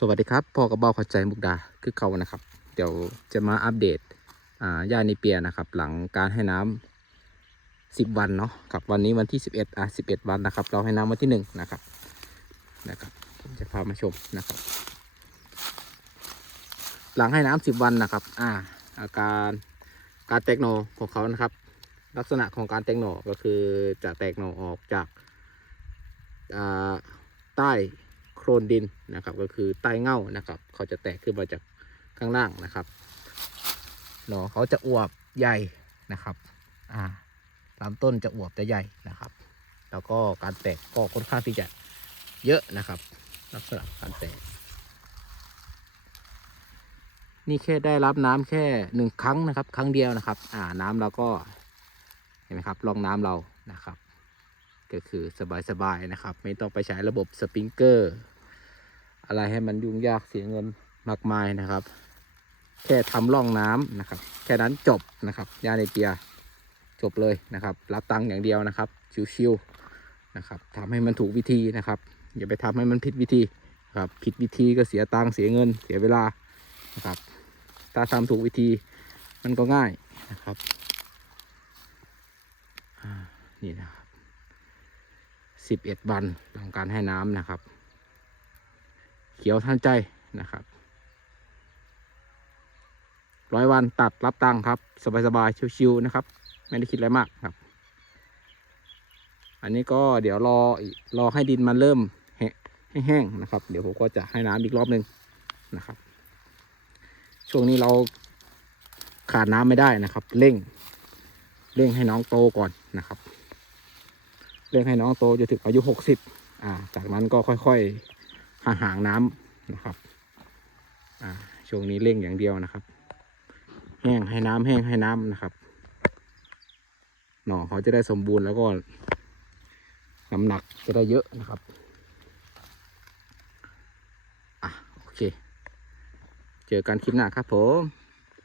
สวัสดีครับพ่อกับเบ้าเข้าใจมุกดาคือเขานะครับ เดี๋ยวจะมาอัปเดตอ่าย่าในเปียนะครับ หลังการให้น้ำสิบวันเนาะครับวันนี้วันที่สิบเอ็ดอะสิบเอ็ดวันนะครับ เราให้น้ำวันที่หนึ่งนะครับนะครับผมจะพามาชมนะครับ หลังให้น้ำสิบวันนะครับ อ่า อาการการแตกหนอของเขานะครับ ลักษณะของการแตกหนอก็คือจะแตกหนอออกจากอ่าใต้ ครนดินนะครับ ก็คือใต้เง่านะครับ เขาจะแตกขึ้นมาจากข้างล่างนะครับหนอเขาจะอวบใหญ่นะครับอ่าลำต้นจะอวบจะใหญ่นะครับ แล้วก็การแตกก็ค่อนข้างที่จะเยอะนะครับ ลักษณะการแตก นี่แค่ได้รับน้ำแค่หนึ่งครั้งนะครับ ครั้งเดียวนะครับ อ่าน้ำเราก็เห็นไหมครับรองน้ำเรานะครับ ก็คือสบายๆนะครับ ไม่ต้องไปใช้ระบบสปริงเกอร์ อะไรให้มันยุ่งยากเสียเงินมากมายนะครับ แค่ทำร่องน้ำนะครับ แค่นั้นจบนะครับยาในเปียจบเลยนะครับ รับตังค์อย่างเดียวนะครับ ชิวๆนะครับทำให้มันถูกวิธีนะครับ อย่าไปทำให้มันผิดวิธีครับผิดวิธีก็เสียตังค์เสียเงินเสียเวลานะครับถ้าทำถูกวิธีมันก็ง่ายนะครับนี่นะครับสิบเอ็ดวันหลังการให้น้ำนะครับ เขียวทันใจนะครับร้อยวันตัดรับตังค์ครับ สบายๆชิวๆนะครับ ไม่ได้คิดอะไรมากครับ อันนี้ก็เดี๋ยวรอรอให้ดินมันเริ่มแห้ให้แห้งนะครับ เดี๋ยวผมก็จะให้น้ำอีกรอบหนึ่งนะครับ ช่วงนี้เราขาดน้ำไม่ได้นะครับ เร่ง เร่งให้น้องโตก่อนนะครับ เร่งให้น้องโตจนถึงอายุหกสิบอ่า จากนั้นก็ค่อยๆ ห่างน้ำนะครับช่วงนี้เร่งอย่างเดียวนะครับ แห้งให้น้ำแห้งให้น้ำนะครับ หน่อเขาจะได้สมบูรณ์แล้วก็น้ำหนักจะได้เยอะนะครับอะโอเค เจอกันคลิปหน้าครับผม